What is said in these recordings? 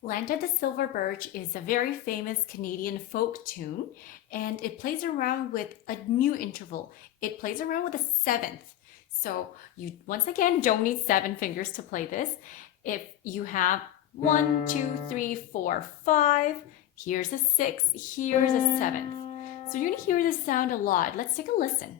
Land of the Silver Birch is a very famous Canadian folk tune, and it plays around with a new interval. It plays around with a seventh. So you, once again, don't need 7 fingers to play this. If you have 1, 2, 3, 4, 5, here's a 6, here's a 7th. So you're gonna hear this sound a lot. Let's take a listen.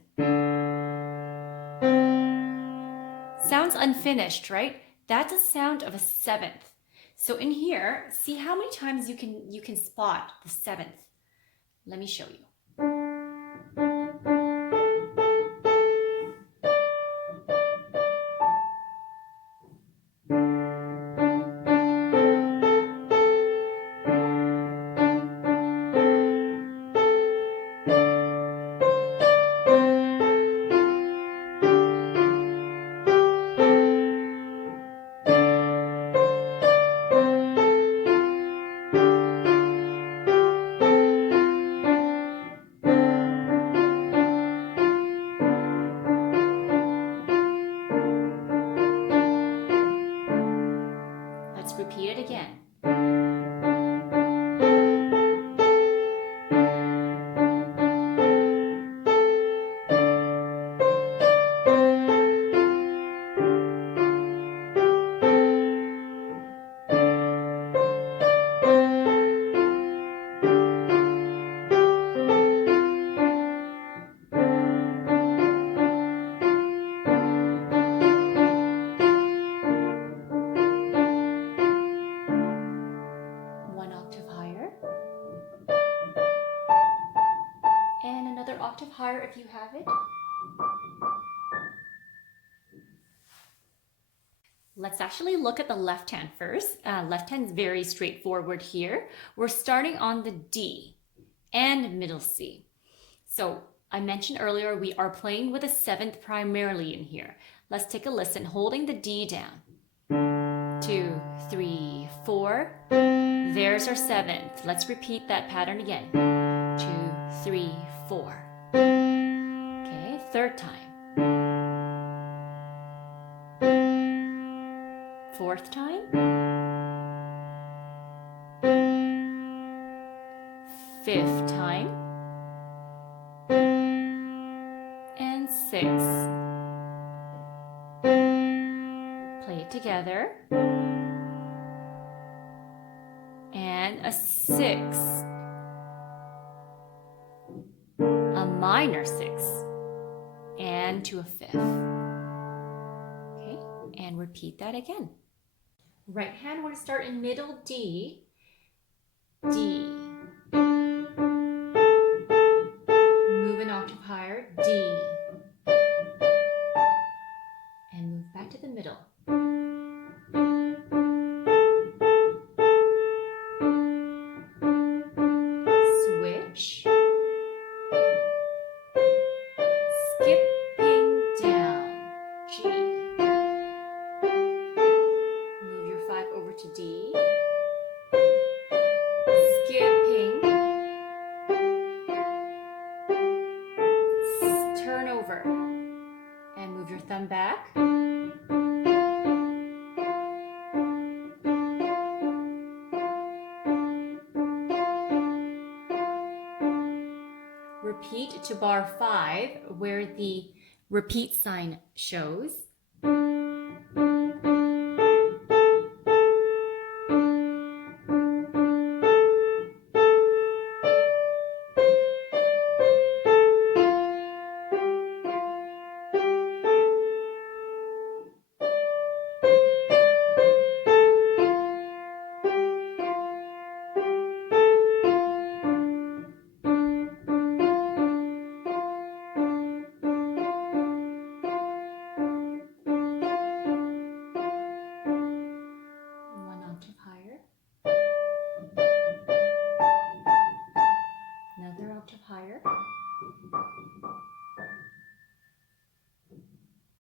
Sounds unfinished, right? That's a sound of a 7th. So in here, see how many times you can spot the 7th. Let me show you. Repeat it again. Octave higher if you have it. Let's actually look at the left hand first. Left hand is very straightforward here. We're starting on the D and middle C. So I mentioned earlier we are playing with a 7th primarily in here. Let's take a listen, holding the D down. 2, 3, 4. There's our 7th. Let's repeat that pattern again. 2, 3, 4. Okay, 3rd time. 4th time. 5th time. And 6th. Play it together. And a 6th. A minor 6th. And to a 5th. Okay, and repeat that again. Right hand, we're going to start in middle D. D. Move an octave higher, D. And move back to the middle. Switch. Skipping down, G. Move your 5 over to D. Skipping. Turn over and move your thumb back. Repeat to bar 5 where the repeat sign shows.